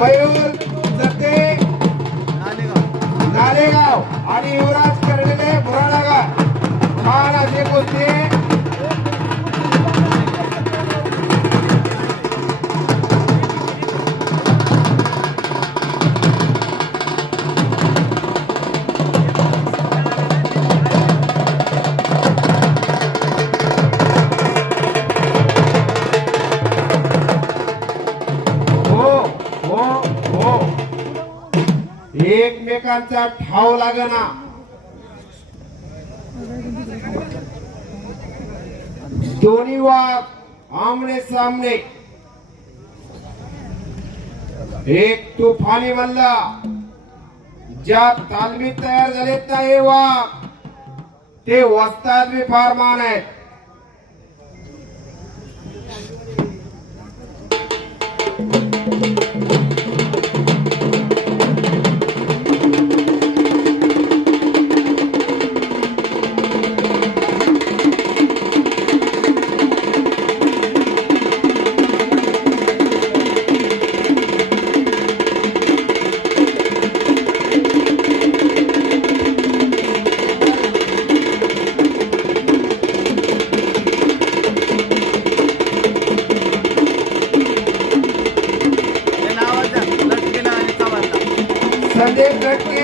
मयूर जते. नालेगाव. आणि युवराज एकमेकांचा ठाव लागना. दोन्ही वाघ आमने सामने. एक तुफानी मल्ला ज्या तालमीत तयार झालेत ना हे वाघ? ते वस्तात बी फार मान आहेत. संदेश गटके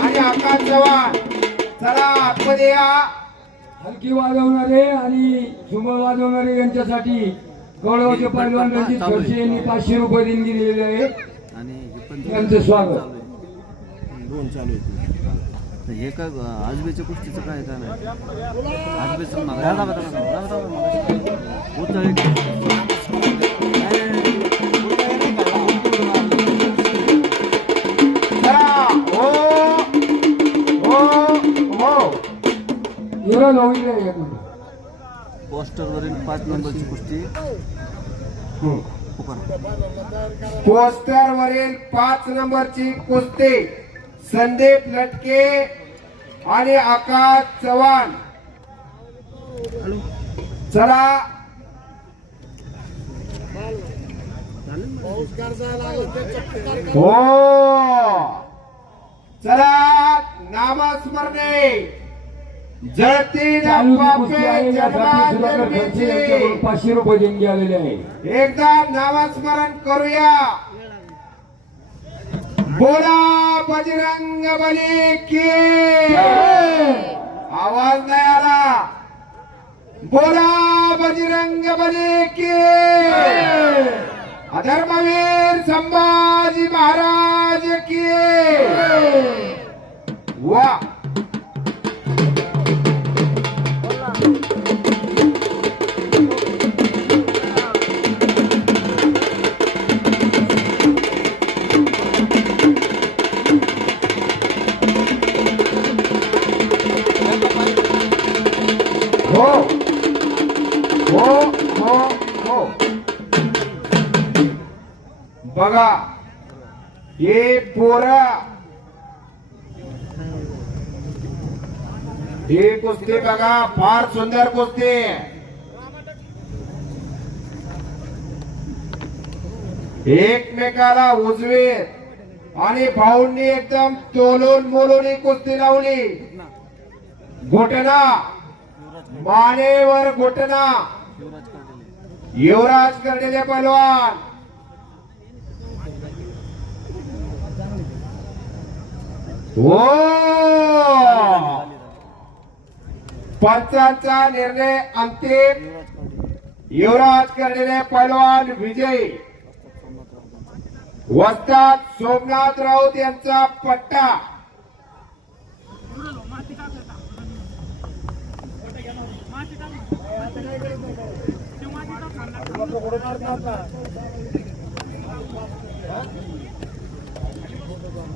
आणि आकाश चव्हाण चला आतमध्ये या. हलकी वाजवणारे आणि झुमर वाजवणारे यांच्यासाठी गौरवाचे पैलवान रणजित खडसे यांनी पाचशे रुपये देणगी दिलेली आहे. यांचं स्वागत. दोन चालू आहेत हे काय आजबीच्या कुस्तीचं काय काय नाही आजबीचं पोस्टरवरील पाच नंबरची कुस्ती पोस्टर वरील पाच नंबरची कुस्ती. संदीप लटके आणि आकाश चव्हाण. चला. हो. चला. नामस्मरणे. पाचशे रुपये देणगी आलेली आहे. एकदा नामस्मरण करूया. बोला बजरंग बली की. आवाज नाही आला. बोला बजरंग बली की. अधर्मवीर संभाजी महाराज की. वा! हो हो हो. बघा हे पोरा. हे कुस्ती बघा फार सुंदर कुस्ती. एकमेकाला उजवे आणि भाऊंनी एकदम तोलून मोलून ही कुस्ती लावली. घोटना. मानेवर घोटना. युवराज करलेले पहलवान. हो! पंचांचा निर्णय अंतिम. युवराज करलेले पहलवान विजयी. वस्ताद सोमनाथ राऊत यांचा पट्टा. ಕೊಡಬಾರ್ದು